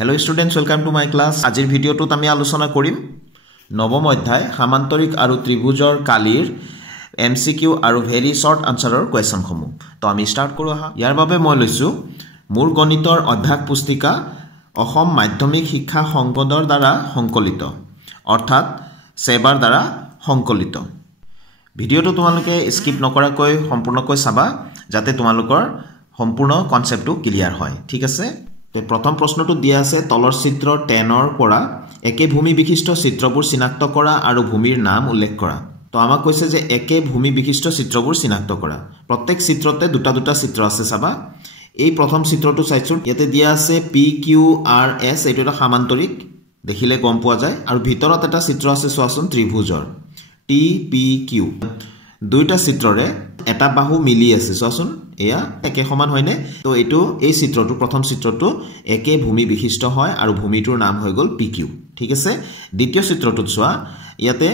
Hello students, welcome to my class. আজিৰ ভিডিওটোত আমি আলোচনা কৰিম নৱম অধ্যায় সামান্তৰিক আৰু ত্ৰিভুজৰ কালিৰ MCQ আৰু ভেৰি শৰ্ট আনসাৰৰ কোৱেশ্চন সমূহ। তো আমি স্টাৰ্ট কৰো আহা। ইয়াৰ বাবে মই লৈছো মোৰ গণিতৰ অভ্যাস পুস্তিকা অসম মাধ্যমিক শিক্ষা সংসদৰ দ্বাৰা সংকলিত অৰ্থাৎ সেবাৰ দ্বাৰা সংকলিত। ভিডিওটো তোমালোকে স্কিপ নকৰাকৈ সম্পূৰ্ণকৈ চাবা যাতে তোমালোকৰ সম্পূৰ্ণ কনসেপ্টটো ক্লিয়াৰ হয়। ঠিক আছে? প্ৰথম প্ৰশ্নটো দিয়া আছে তলৰ চিত্ৰ 10 ৰ পৰা একে ভূমি বিশিষ্ট চিত্ৰবোৰ চিনাক্ত কৰা আৰু ভূমিৰ নাম উল্লেখ কৰা। তো আমাক কৈছে যে একে ভূমি বিশিষ্ট চিত্ৰবোৰ চিনাক্ত কৰা। প্ৰত্যেক চিত্ৰতে দুটা দুটা চিত্ৰ আছে চাবা। এই প্ৰথম চিত্ৰটো চাইছো ইয়াতে দিয়া আছে PQRS এইটো এটা সামান্তৰিক দেখিলে গম পোৱা যায় আৰু ভিতৰত এটা চিত্ৰ আছে চোৱাচোন ত্ৰিভুজৰ TPQ। দুইটা চিত্ৰৰে এটা বাহু মিলি আছে চোৱাচোন এয়া একে সমান হয়নে? তো এইটো এই চিত্ৰটো প্ৰথম চিত্ৰটো একে ভূমি বিশিষ্ট হয় আৰু ভূমিটোৰ নাম হৈ গল PQ। ঠিক আছে? দ্বিতীয় চিত্ৰটোত চোৱা ইয়াতে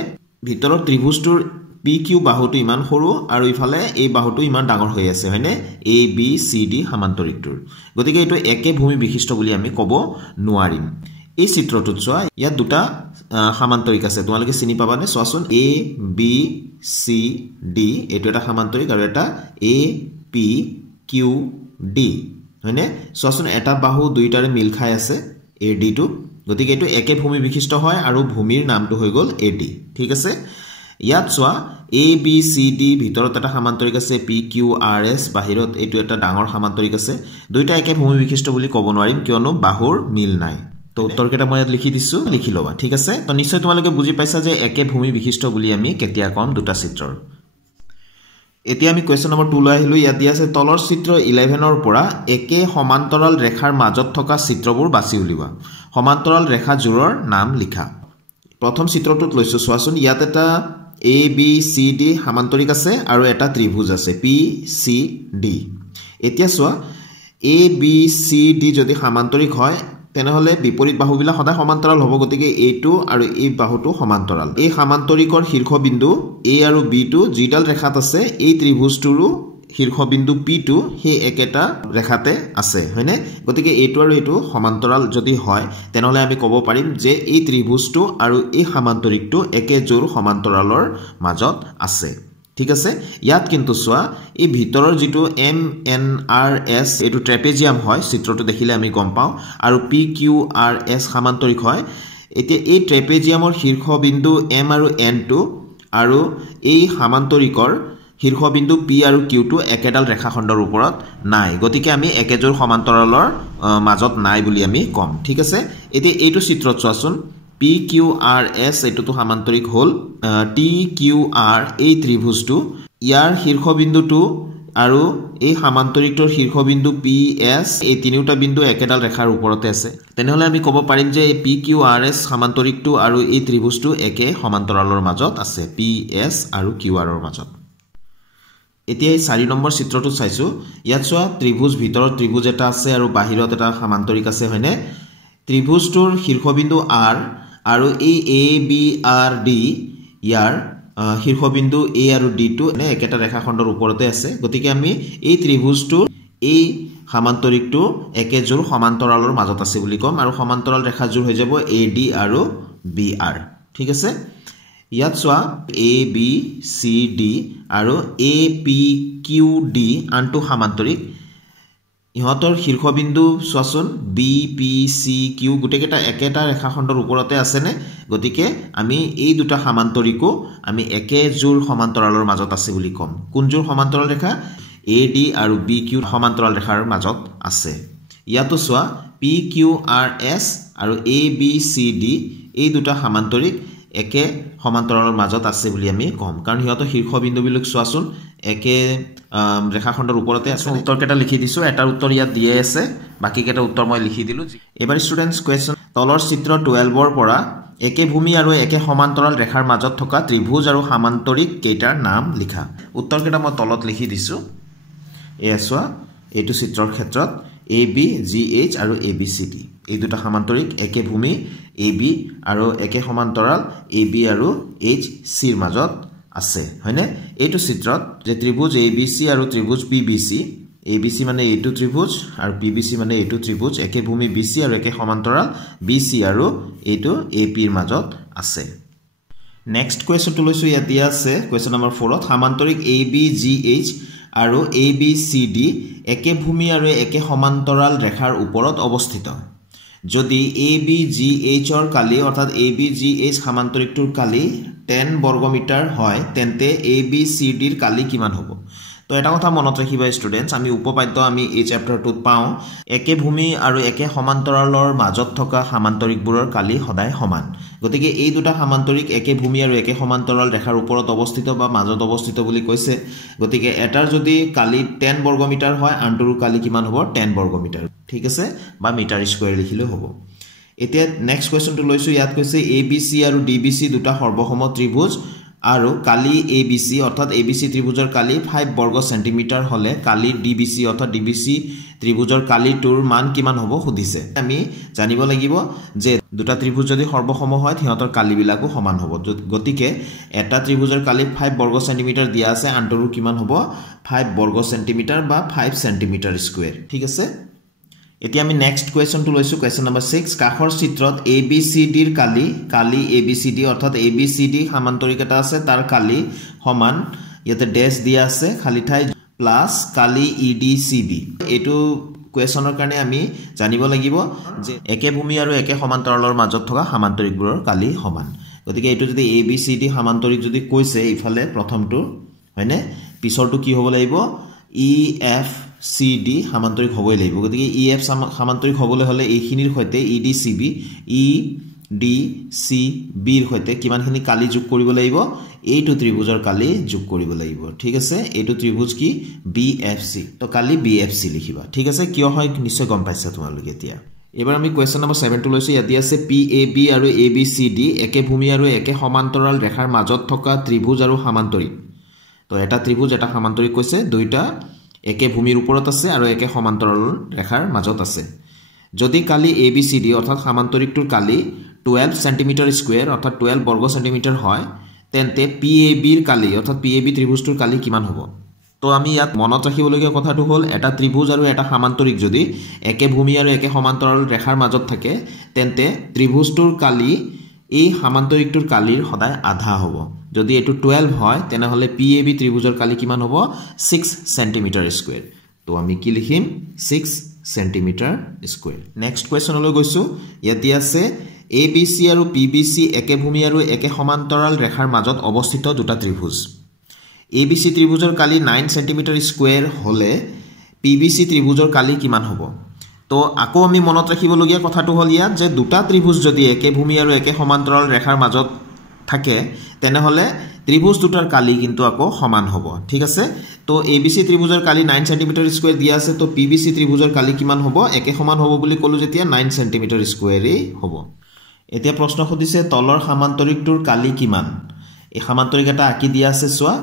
ভিতৰৰ ত্ৰিভুজটোৰ PQ বাহুটো ইমান সৰু আৰু ইফালে এই বাহুটো ইমান ডাঙৰ হৈ আছে হয়নে? ABCD সামান্তৰিকটোৰ। গতিকে এইটো একে ভূমি বিশিষ্ট বুলি আমি ক'ব নোৱাৰিম। এই চিত্ৰটোত চোৱা ইয়াত দুটা সামান্তৰিক আছে তোমালোকে চিনি পাবানে? চোৱাচোন ABCD এইটো এটা সামান্তৰিক আৰু এটা APQD হয়নে? চোৱাচোন এটা বাহু দুইটাৰে মিল খাই আছে AD টো। গতিকে এইটো একে ভূমি বিশিষ্ট হয় আৰু ভূমিৰ নামটো হৈ গল AD। ঠিক আছে? ইয়াত চোৱা ABCD ভিতৰত এটা সামান্তৰিক আছে PQRS বাহিৰত এইটো এটা ডাঙৰ সামান্তৰিক আছে। দুইটা একে ভূমি বিশিষ্ট বুলি ক'ব নোৱাৰিম কিয়নো বাহুৰ মিল নাই। তো উত্তৰ কেটা মই লিখি দিছো লিখি লবা। ঠিক আছে? তো নিশ্চয় তোমালোকে বুজি পাইছা যে একে ভূমি বিশিষ্ট বুলি আমি কেতিয়া কম দুটা চিত্ৰৰ। এতিয়া আমি কোৱেশ্চন নম্বৰ 2 লৈ আহিলো। ইয়াত দিয়া আছে তলৰ চিত্ৰ 11 ৰ পৰা একে সমান্তৰাল ৰেখাৰ মাজত থকা চিত্ৰবোৰ বাছি উলিওৱা। সমান্তৰাল ৰেখাযোৰৰ নাম লিখা। প্ৰথম চিত্ৰটোত লৈছো চোৱাচোন ইয়াত এটা ABCD সামান্তৰিক আছে আৰু এটা ত্ৰিভুজ আছে PCD। এতিয়া চোৱা ABCD যদি সামান্তৰিক হয় তেনেহলে বিপৰীত বাহুবিলাক সদায় সমান্তৰাল হ'ব। গতিকে এইটো আৰু এই বাহুটো সমান্তৰাল। এই সামান্তৰিকৰ শীৰ্ষবিন্দু A আৰু B টো যিডাল ৰেখাত আছে এই ত্ৰিভুজটোৰো শীৰ্ষবিন্দু P টো সেই একেটা ৰেখাতে আছে হয়নে? গতিকে এইটো আৰু এইটো সমান্তৰাল যদি হয় তেনেহলে আমি ক'ব পাৰিম যে এই ত্ৰিভুজটো আৰু এই সামান্তৰিকটো একেজোৰ সমান্তৰালৰ মাজত আছে। ঠিক আছে? ইয়াত কিন্তু চোৱা এই ভিতৰৰ যিটো MNRS এইটো ট্ৰেপেজিয়াম হয় চিত্ৰটো দেখিলে আমি গম পাওঁ আৰু PQRS সামান্তৰিক হয়। এতিয়া এই ট্ৰেপেজিয়ামৰ শীৰ্ষবিন্দু M আৰু N টো আৰু এই সামান্তৰিকৰ শীৰ্ষবিন্দু P আৰু Q টো একেডাল ৰেখাখণ্ডৰ ওপৰত নাই। গতিকে আমি একেজোৰ সমান্তৰালৰ মাজত নাই বুলি আমি কম। ঠিক আছে? এতিয়া এইটো চিত্ৰত চোৱাচোন PQRS এইটোতো সামান্তৰিক হল TQR এই ত্ৰিভুজটো ইয়াৰ শীৰ্ষবিন্দুটো আৰু এই সামান্তৰিকটোৰ শীৰ্ষবিন্দু PS এই তিনিটা বিন্দু একেডাল ৰেখাৰ ওপৰতে আছে। তেনেহলে আমি ক'ব পাৰিম যে PQRS সামান্তৰিকটো আৰু এই ত্ৰিভুজটো একে সমান্তৰালৰ মাজত আছে PS আৰু QR ৰ মাজত। এতিয়া এই 4 নম্বৰ চিত্ৰটো চাইছো ইয়াত চোৱা ত্ৰিভুজ ভিতৰত ত্ৰিভুজ এটা আছে আৰু বাহিৰত এটা সামান্তৰিক আছে হয়নে? ত্ৰিভুজটোৰ শীৰ্ষবিন্দু R আৰু এই ABRD ইয়াৰ শীৰ্ষবিন্দু A আৰু D টো একেটা ৰেখাখণ্ডৰ ওপৰতে আছে। গতিকে আমি এই ত্ৰিভুজটোৰ এই সামান্তৰিকটো একেজোৰ সমান্তৰালৰ মাজত আছে বুলি কম আৰু সমান্তৰাল ৰেখাযোৰ হৈ যাব AD আৰু BR। ঠিক আছে? ইয়াত চোৱা ABCD আৰু APQD আনটো সামান্তৰিক ইহঁতৰ শীৰ্ষবিন্দু চোৱাচোন BPCQ গোটেইকেইটা একেটা ৰেখাখণ্ডৰ ওপৰতে আছে নে? গতিকে আমি এই দুটা সামান্তৰিকো আমি একেজোৰ সমান্তৰালৰ মাজত আছে বুলি কম। কোনজোৰ সমান্তৰাল ৰেখা? AD আৰু BQ সমান্তৰাল ৰেখাৰ মাজত আছে। ইয়াতো চোৱা PQRS আৰু ABCD এই দুটা সামান্তৰিক একে সমান্তৰালৰ মাজত আছে বুলি আমি কম কাৰণ সিহঁতৰ শীৰ্ষবিন্দুবিলাক চোৱাচোন একে ৰেখাখণ্ডৰ ওপৰতে আছে। উত্তৰ কেটা লিখি দিছো এটাৰ উত্তৰ ইয়াত দিয়ে আছে বাকি কেটা উত্তৰ মই লিখি দিলো। এবাৰ ষ্টুডেন্টস কোৱেশ্চন তলৰ চিত্ৰ 12 ৰ পৰা একে ভূমি আৰু একে সমান্তৰাল ৰেখাৰ মাজত থকা ত্ৰিভুজ আৰু সামান্তৰিক কেইটাৰ নাম লিখা। উত্তৰ কেটা মই তলত লিখি দিছো। এয়া চোৱা এইটো চিত্ৰৰ ক্ষেত্ৰত ABGH আৰু ABCD এই দুটা সামান্তৰিক একে ভূমি AB আৰু একে সমান্তৰাল AB আৰু HC ৰ মাজত আছে হয়নে? এইটো চিত্ৰত যে ত্ৰিভুজ ABC আৰু ত্ৰিভুজ PBC ABC মানে এইটো ত্ৰিভুজ আৰু PBC মানে এইটো ত্ৰিভুজ একে ভূমি BC আৰু একে সমান্তৰাল BC আৰু এইটো AP ৰ মাজত আছে নেক্সট কোৱেশ্চনটো লৈছো ইয়াত দিয়া আছে কোৱেশ্চন নম্বৰ 4 ত সমান্তৰিক ABGH আৰু ABCD একে ভূমি আৰু একে সমান্তৰাল ৰেখাৰ ওপৰত অৱস্থিত যদি ABGH ৰ কালি অৰ্থাৎ ABGH সমান্তৰিকটোৰ কালি 10 বৰ্গমিটাৰ হয় তেন্তে ABCD ৰ কালি কিমান হ'ব তো এটা কথা মনত ৰাখিবা ষ্টুডেন্টস আমি উপপাদ্য আমি এই চ্যাপ্টাৰটোত পাওঁ একে ভূমি আৰু একে সমান্তৰালৰ মাজত থকা সমান্তৰিকবোৰৰ কালি সদায় সমান গতিকে এই দুটা সমান্তৰিক একে ভূমি আৰু একে সমান্তৰাল ৰেখাৰ ওপৰত অৱস্থিত বা মাজত অৱস্থিত বুলি কৈছে গতিকে এটাৰ যদি কালি 10 বৰ্গমিটাৰ হয় আনটোৰ কালি কিমান হ'ব 10 বৰ্গমিটাৰ ঠিক আছে বা মিটাৰ স্কয়াৰ লিখিলে হ'ব এতিয়া নেক্সট কোৱেশ্চনটো লৈছো ইয়াত কৈছে ABC আৰু DBC দুটা সৰ্বসম ত্ৰিভুজ আৰু কালি ABC অৰ্থাৎ ABC ত্ৰিভুজৰ কালি 5 বৰ্গ সেন্টিমিটাৰ হলে কালি DBC অৰ্থাৎ DBC ত্ৰিভুজৰ কালিটোৰ মান কিমান হ'ব খুদিছে আমি জানিব লাগিব যে দুটা ত্ৰিভুজ যদি সৰ্বসম হয় সিহঁতৰ কালিবিলাকো সমান হ'ব গতিকে এটা ত্ৰিভুজৰ কালি 5 বৰ্গ সেন্টিমিটাৰ দিয়া আছে আনটোৰ কিমান হ'ব 5 বৰ্গ সেন্টিমিটাৰ বা 5 সেন্টিমিটাৰ স্কয়াৰ ঠিক আছে এতিয়া আমি নেক্সট কোৱেশ্চনটো লৈছো কোৱেশ্চন নম্বৰ 6 কাখৰ চিত্ৰত ABCD ৰ কালি ABCD অৰ্থাৎ ABCD সমান্তৰিক এটা আছে তাৰ কালি সমান ইয়াতে ড্যাশ দিয়া আছে খালি ঠাই প্লাস কালি EDCB এটো কোৱেশ্চনৰ কাৰণে আমি জানিব লাগিব যে একে ভূমি আৰু একে সমান্তৰালৰ মাজত থকা সমান্তৰিকবোৰৰ কালি সমান গতিকে এটো যদি ABCD সমান্তৰিক যদি কৈছে ইফালে প্ৰথমটো হয়নে পিছৰটো কি হ'ব লাগিব EFCD সমান্তৰিক হ'বই লাগিব গতিকে EF সমান্তৰিক হ'বলৈ হলে এইখিনিৰ সৈতে EDCB EDCB ৰ সৈতে কিমানখিনি কালি যোগ কৰিব লাগিব এইটো ত্ৰিভুজৰ কালি যোগ কৰিব লাগিব ঠিক আছে এইটো ত্ৰিভুজ কি BFC তো কালি BFC লিখিবা ঠিক আছে কিয় হয় নিশ্চয় গম পাইছা তোমালোকে এতিয়া এবাৰ আমি কোৱেশ্চন নম্বৰ 7 টো লৈছো ইয়াত আছে PAB আৰু ABCD একে ভূমি আৰু একে সমান্তৰাল ৰেখাৰ মাজত থকা ত্ৰিভুজ আৰু সমান্তৰিক তো এটা ত্ৰিভুজ এটা সমান্তৰিক কৈছে দুইটা একে ভূমিৰ ওপৰত আছে আৰু একে সমান্তৰাল ৰেখাৰ মাজত আছে যদি কালি ABCD অৰ্থাৎ সমান্তৰিকটোৰ কালি 12 সেন্টিমিটাৰ স্কয়াৰ অৰ্থাৎ 12 বৰ্গ সেন্টিমিটাৰ হয় তেন্তে PAB ৰ কালি অৰ্থাৎ PAB ত্ৰিভুজটোৰ কালি কিমান হ'ব তো আমি ইয়াত মনত ৰাখিবলগীয়া কথাটো হ'ল এটা ত্ৰিভুজ আৰু এটা সমান্তৰিক যদি একে ভূমি আৰু একে সমান্তৰাল ৰেখাৰ মাজত থাকে তেন্তে ত্ৰিভুজটোৰ কালি এই সমান্তৰিকটোৰ কালিৰ সদায় আধা হ'ব যদি এটো 12 হয় তেনে হলে PAB ত্ৰিভুজৰ কালি কিমান হ'ব 6 সেন্টিমিটাৰ স্কয়াৰ তো আমি কি লিখিম 6 সেন্টিমিটাৰ স্কয়াৰ নেক্সট কোৱেশ্চনলৈ গৈছো ইয়াত আছে ABC আৰু PBC একে ভূমি আৰু একে সমান্তৰাল ৰেখাৰ মাজত অৱস্থিত দুটা ত্ৰিভুজ ABC ত্ৰিভুজৰ কালি 9 সেন্টিমিটাৰ স্কয়াৰ হলে PBC ত্ৰিভুজৰ কালি কিমান হ'ব তো আকৌ আমি মনত ৰাখিবলগীয়া কথাটো হ'ল ইয়াত যে দুটা ত্ৰিভুজ যদি একে ভূমি আৰু একে সমান্তৰাল ৰেখাৰ মাজত থাকে তেনে হলে ত্ৰিভুজ দুটাৰ কালি কিন্তু আকৌ সমান হ'ব ঠিক আছে তো ABC ত্ৰিভুজৰ কালি 9 সেন্টিমিটাৰ স্কয়াৰ দিয়া আছে তো PBC ত্ৰিভুজৰ কালি কিমান হ'ব একে সমান হ'ব বুলি কলো যেতিয়া 9 সেন্টিমিটাৰ স্কয়াৰই হ'ব এতিয়া প্ৰশ্ন খুদিছে তলৰ সমান্তৰিকটোৰ কালি কিমান এই সমান্তৰিক এটা আকি দিয়া আছে সোৱা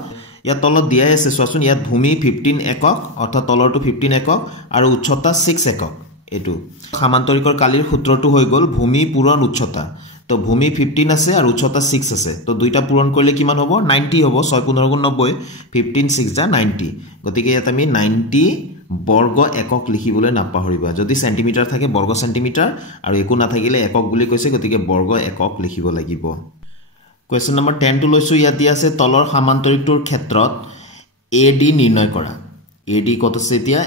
ইয়াত তলত দিয়া আছে সোৱাচোন ইয়াত ভূমি 15 একক অৰ্থাৎ তলৰটো 15 একক আৰু উচ্চতা 6 একক এটো সমান্তৰিকৰ কালিৰ সূত্ৰটো হৈ গল ভূমি পূৰণ উচ্চতা তো ভূমি 15 আছে আৰু উচ্চতা 6 আছে তো দুইটা পূৰণ কৰিলে কিমান হ'ব 90 হ'ব 6 15 গুণ 90 15 6 যা 90 গতিকে ইয়াত আমি 90 বৰ্গ একক লিখিবলৈ নাপাহৰিবা যদি সেন্টিমিটাৰ থাকে বৰ্গ সেন্টিমিটাৰ আৰু একো নাথাকিলে একক বুলি কৈছে গতিকে বৰ্গ একক লিখিব লাগিব কোৱেশ্চন নম্বৰ 10 টো লৈছো ইয়াত দিয়া আছে তলৰ সমান্তৰিকটোৰ ক্ষেত্ৰত AD নিৰ্ণয় কৰা AD কত আছে এতিয়া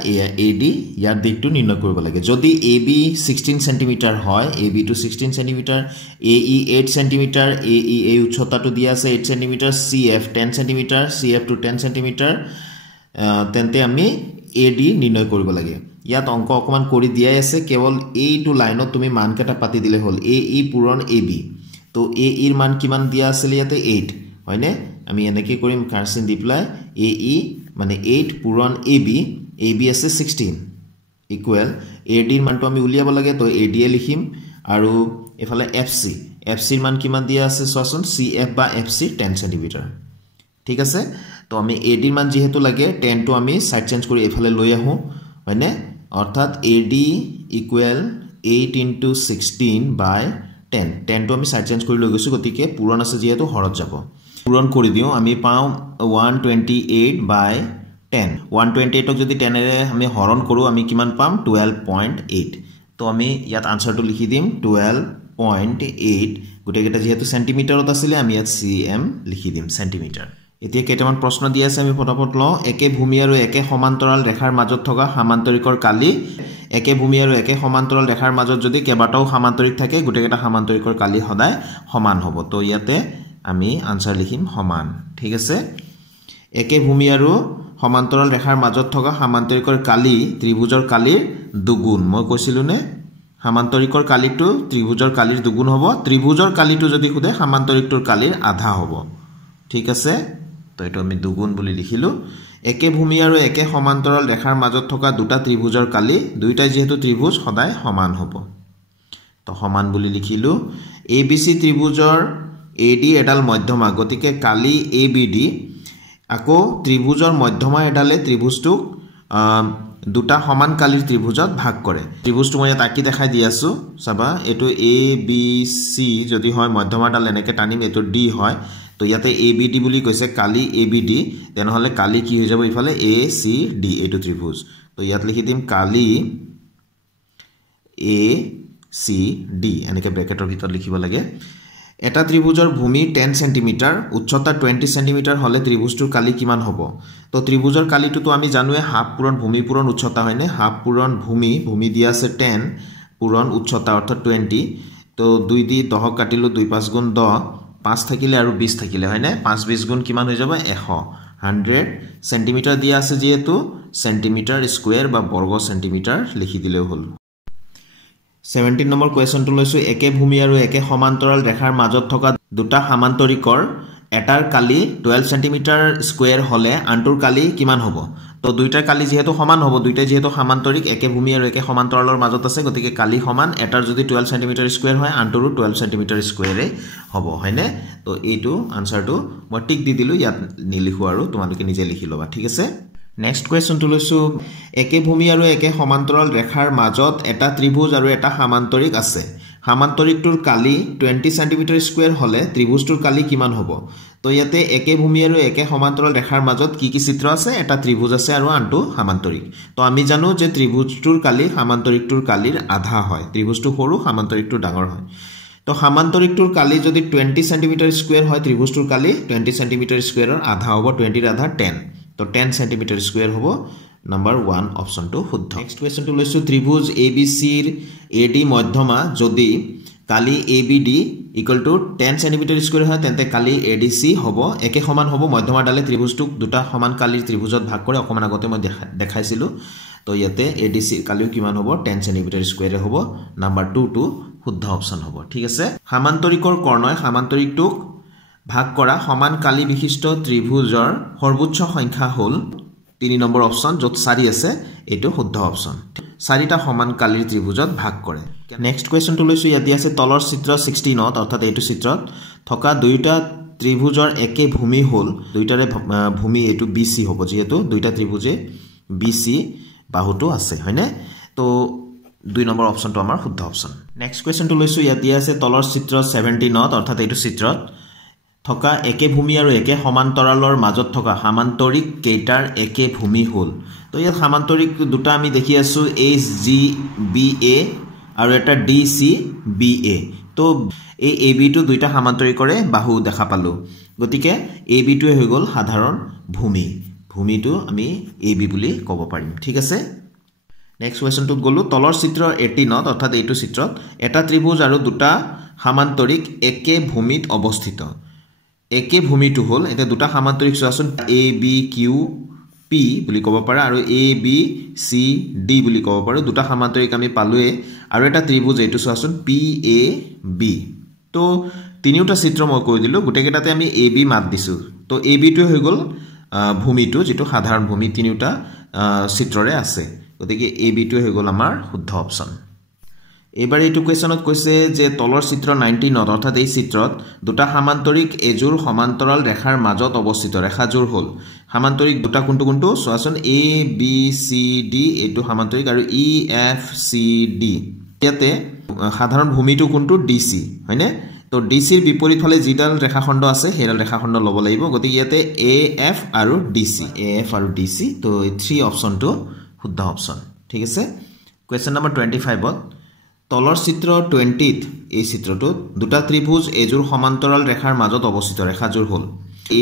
AD ইয়াৰ দিকটো নিৰ্ণয় কৰিব লাগে যদি AB 16 সেন্টিমিটাৰ হয় AB to 16 centimetre AE 8 centimetre AE এই উচ্চতাটো দিয়া আছে 8 centimetre CF 10 centimetre CF to 10 centimetre তেন্তে আমি AD নিৰ্ণয় কৰিব লাগে ইয়াত অংক অকমান কৰি দিয়াই আছে কেৱল এইটো লাইনত তুমি মান কেটা পাতি দিলে হ'ল AE পূৰণ AB তো AE ৰ মান কিমান দিয়া আছে ইয়াতে 8 হয়নে আমি এনেকৈ কৰিম কাৰ্সন দি প্লাই AE মানে 8 পূৰণ AB আছে 16 ইকুৱেল AD ৰ মানটো আমি উলিয়াব লাগে তো AD এ লিখিম আৰু এফালে FC ৰ মান কিমান দিয়া আছে সোৱাচোন CF বা FC 10 সেন্টিমিটাৰ ঠিক আছে তো আমি AD ৰ মান যেহেতু লাগে 10 টো আমি সাইড চেঞ্জ কৰি এফালে লৈ আহো হয়নে অৰ্থাৎ AD ইকুৱেল 8 into 16 by 10 টো আমি সাইড চেঞ্জ কৰি লৈ গৈছো গতিকে পূৰণ আছে যেহেতু হৰত যাব পূৰণ কৰি দিও আমি পাও 128 by 10 128ক যদি 10 এৰে আমি হৰণ কৰো আমি কিমান পাম 12.8 তো আমি ইয়াত আনসাৰটো লিখি দিম 12.8 গুটেকেটা যেহেতু সেন্টিমিটাৰত আছিল আমি ইয়াত cm লিখি দিম সেন্টিমিটাৰ এতিয়া কেইটামান প্ৰশ্ন দি আছে আমি ফটাফট লও একে ভূমি আৰু একে সমান্তৰাল ৰেখাৰ মাজত থকা সমান্তৰিকৰ কালি একে ভূমি আৰু একে সমান্তৰাল ৰেখাৰ মাজত যদি কেবাটাও সমান্তৰিক থাকে গুটেকেটা সমান্তৰিকৰ কালি সদায় সমান হ'ব তো ইয়াতে আমি আনসাৰ লিখিম সমান ঠিক আছে একে ভূমি আৰু সমান্তৰাল ৰেখাৰ মাজত থকা সমান্তৰিকৰ কালি ত্ৰিভুজৰ কালিৰ দুগুণ মই কৈছিলো নে সমান্তৰিকৰ কালিটো ত্ৰিভুজৰ কালিৰ দুগুণ হ'ব ত্ৰিভুজৰ কালিটো যদি খুদে সমান্তৰিকটোৰ কালিৰ আধা হ'ব ঠিক আছে তো এটো আমি দুগুণ বুলি লিখিলো একে ভূমি আৰু একে সমান্তৰাল ৰেখাৰ মাজত থকা দুটা ত্ৰিভুজৰ কালি দুইটা যেহেতু ত্ৰিভুজ সদায় সমান হ'ব তো সমান বুলি লিখিলো ABC ত্ৰিভুজৰ AD এডাল মধ্যমা গতিকে কালি ABD আকৌ ত্ৰিভুজৰ মধ্যমা এডালে ত্ৰিভুজটোক দুটা সমান কালিৰ ত্ৰিভুজত ভাগ কৰে ত্ৰিভুজটো মই তাকি দেখাই দি আছো চাবা এটো ABC যদি হয় মধ্যমাডাল এনেকে টানিম এটো D হয় তো ইয়াতে ABD বুলি কৈছে কালি ABD তেনেহলে কালি কি হৈ যাব ইফালে ACD এটো ত্ৰিভুজ তো ইয়াত লিখি দিম কালি ACD এনেকে ব্ৰ্যাকেটৰ ভিতৰত লিখিব লাগে এটা ত্ৰিভুজৰ ভূমি 10 সেন্টিমিটাৰ উচ্চতা 20 সেন্টিমিটাৰ হলে ত্ৰিভুজটোৰ কালি কিমান হ'ব তো ত্ৰিভুজৰ কালিটো তো আমি জানোৱে হাফ পূৰণ ভূমি পূৰণ উচ্চতা হয়নে হাফ পূৰণ ভূমি দিয়া আছে 10 পূৰণ উচ্চতা অৰ্থাৎ 20 তো 2 দি 10 কাটিলো 2 5 গুণ 10 5 থাকিলে আৰু 20 থাকিলে হয়নে 5 20 গুণ কিমান হৈ যাব 100 সেন্টিমিটাৰ দিয়া আছে যেহেতু সেন্টিমিটাৰ স্কয়াৰ বা বৰ্গ সেন্টিমিটাৰ লিখি দিলেও হল 17 নম্বৰ কোৱেশ্চনটো লৈছো একে ভূমি আৰু একে সমান্তৰাল ৰেখাৰ মাজত থকা দুটা সমান্তৰিকৰ এটাৰ কালি 12 সেন্টিমিটাৰ স্কয়াৰ হলে আনটোৰ কালি কিমান হ'ব তো দুইটাৰ কালি যেহেতু সমান হ'ব দুইটা যেহেতু সমান্তৰিক একে ভূমি আৰু একে সমান্তৰালৰ মাজত আছে গতিকে কালি সমান এটাৰ যদি 12 সেন্টিমিটাৰ স্কয়াৰ হয় আনটোৰো 12 সেন্টিমিটাৰ স্কয়াৰে হ'ব হয়নে তো এইটো আনসাৰটো মই টিক দি দিলো ইয়াত নিলিখো আৰু তোমালোকে নিজে লিখি লবা ঠিক আছে নেক্সট কোৱেশ্চন তো লৈছো একে ভূমি আৰু একে সমান্তৰাল ৰেখাৰ মাজত এটা ত্ৰিভুজ আৰু এটা সমান্তৰিক আছে সমান্তৰিকটোৰ কালি 20 সেন্টিমিটাৰ স্কয়াৰ হলে ত্ৰিভুজটোৰ কালি কিমান হ'ব তো ইয়াতে একে ভূমি আৰু একে সমান্তৰাল ৰেখাৰ মাজত কি চিত্ৰ আছে এটা ত্ৰিভুজ আছে আৰু আনটো সমান্তৰিক তো আমি জানো যে ত্ৰিভুজটোৰ কালি সমান্তৰিকটোৰ কালিৰ আধা হয় ত্ৰিভুজটো সৰু সমান্তৰিকটো ডাঙৰ হয় তো সমান্তৰিকটোৰ কালি যদি 20 সেন্টিমিটাৰ স্কয়াৰ হয় ত্ৰিভুজটোৰ কালি 20 সেন্টিমিটাৰ স্কয়াৰৰ আধা হ'ব 20 ৰ আধা 10 তো 10 সেন্টিমিটাৰ স্কয়াৰ হ'ব নাম্বাৰ 1 অপশন টু শুদ্ধ নেক্সট কোৱেশ্চন টু লৈছো ত্ৰিভুজ ABC ৰ AD মধ্যমা যদি কালি ABD equal to 10 centimetre square হয় তেন্তে কালি ADC হ'ব একে সমান হ'ব মধ্যমাডালে ত্ৰিভুজটোক দুটা সমান কালিৰ ত্ৰিভুজত ভাগ কৰে অকমান আগতে মই দেখাইছিলো তো ইয়াতে ADC কালিও কিমান হ'ব 10 সেন্টিমিটাৰ স্কয়াৰ হ'ব নাম্বাৰ 2 টু শুদ্ধ অপশন হ'ব ঠিক আছে সমান্তৰিকৰ কৰ্ণয় সমান্তৰিকটোক ভাগ কৰা সমান কালি বিশিষ্ট ত্ৰিভুজৰ সৰ্বোচ্চ সংখ্যা হ'ল 3 নম্বৰ অপশন যত 4 আছে এটো শুদ্ধ অপশন 4টা সমান কালিৰ ত্ৰিভুজত ভাগ কৰে নেক্সট কোৱেশ্চন টু লৈছো ইয়াতে আছে তলৰ চিত্ৰ 16 অৰ্থাৎ এটো চিত্ৰত থকা দুইটা ত্ৰিভুজৰ একে ভূমি হ'ল দুইটাৰে ভূমি এটো BC হ'ব যেহেতু দুইটা ত্ৰিভুজে BC বাহুটো আছে হয়নে তো 2 নম্বৰ অপশনটো আমাৰ শুদ্ধ অপশন নেক্সট কোৱেশ্চন টু লৈছো ইয়াতে আছে তলৰ চিত্ৰ 17 অৰ্থাৎ এটো চিত্ৰত থকা একে ভূমি আৰু একে সমান্তৰালৰ মাজত থকা সমান্তৰিক কেইটাৰ একে ভূমি হ'ল তো ইয়াত সমান্তৰিক দুটা আমি দেখি আছো HGBA আৰু এটা DCBA তো এই AB টু দুইটা সমান্তৰিকৰে বাহু দেখা পালো গতিকে AB টু হৈ গল সাধাৰণ ভূমিটো আমি AB বুলি ক'ব পাৰিম ঠিক আছে নেক্সট কোৱেশ্চন টু গলো তলৰ চিত্ৰ 18 অৰ্থাৎ এইটো চিত্ৰত এটা ত্ৰিভুজ আৰু দুটা সমান্তৰিক একে ভূমিত অৱস্থিত একে ভূমিটো হ'ল এটা দুটা সমান্তৰিক চোৱাচোন ABQP বুলি ক'ব পাৰা আৰু ABCD বুলি ক'ব পাৰো দুটা সমান্তৰিক আমি পালোৱে আৰু এটা ত্ৰিভুজ এইটো চোৱাচোন PAB তো তিনিটা চিত্ৰ মই কৈ দিলো গুটেকেটাতে আমি AB মাপ দিছো তো AB টো হৈ গল ভূমিটো যেটো সাধাৰণ ভূমি তিনিটা চিত্ৰৰে আছে গতিকে AB টো হৈ গল আমাৰ শুদ্ধ অপশন এবাৰ এইটো কোৱেশ্চনত কৈছে যে তলৰ চিত্ৰ 19 অৰ্থাৎ এই চিত্ৰত দুটা সমান্তৰিক এজোৰ সমান্তৰাল ৰেখাৰ মাজত অৱস্থিত ৰেখাজোৰ হ'ল সমান্তৰিক দুটা কোনটো চোৱাচোন ABCD এটো সমান্তৰিক আৰু EFCD ইয়াতে সাধাৰণ ভূমিটো কোনটো DC হয়নে তো ডিসিৰ বিপৰীত ফালে যিডাল ৰেখাখণ্ড আছে সেইডাল ৰেখাখণ্ড ল'ব লাগিব গতিকে ইয়াতে এএফ আৰু ডিসি তো 3 অপচনটো শুদ্ধ অপচন ঠিক আছে কোৱেশ্চন নম্বৰ 25ত তলৰ চিত্ৰ 20ত এই চিত্ৰটোত দুটা ত্ৰিভুজ এজোৰ সমান্তৰাল ৰেখাৰ মাজত অৱস্থিত ৰেখাজোৰ হ'ল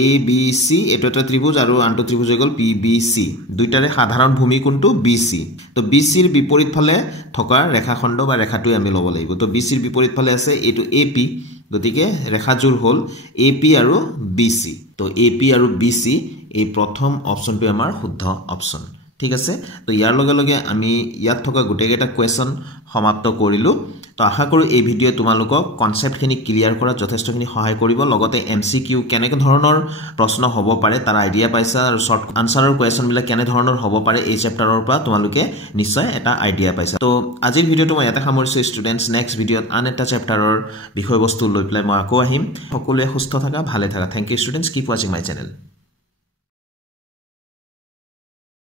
ABC এটো এটা ত্ৰিভুজ আৰু আনটো ত্ৰিভুজ হৈ গ'ল PBC দুইটাৰে সাধাৰণ ভূমি কোনটো BC তো BC ৰ বিপৰীত ফালে থকা ৰেখাখণ্ড বা ৰেখাটো আমি ল'ব লাগিব তো BC ৰ বিপৰীত ফালে আছে এটো AP গতিকে ৰেখাজোৰ হ'ল AP আৰু BC তো AP আৰু BC এই প্ৰথম অপচনটো আমাৰ শুদ্ধ অপচন ঠিক আছে তো ইয়াৰ লগে লগে আমি ইয়াত থকা গুটেকেটা কোৱেশ্চন সমাপ্ত কৰিলো তো আশা কৰো এই ভিডিও তোমালোকক কনসেপ্টখিনি ক্লিয়াৰ কৰাত যথেষ্টখিনি সহায় কৰিব লগতে MCQ কেনেকৈ ধৰণৰ প্ৰশ্ন হ'ব পাৰে তাৰ আইডিয়া পাইছা আৰু শৰ্ট আনসাৰৰ কোৱেশ্চন বিলাক কেনে ধৰণৰ হ'ব পাৰে এই চেপ্টাৰৰ পৰা তোমালোকে নিশ্চয় এটা আইডিয়া পাইছা তো আজিৰ ভিডিওটো মই ইয়াতে সামৰিছো ষ্টুডেন্টস নেক্সট ভিডিওত আন এটা চেপ্টাৰৰ বিষয়বস্তু লৈ পেলাই মই আকৌ আহিম সকলোৱে সুস্থ থাকা ভালে থাকা thank you students keep watching my channel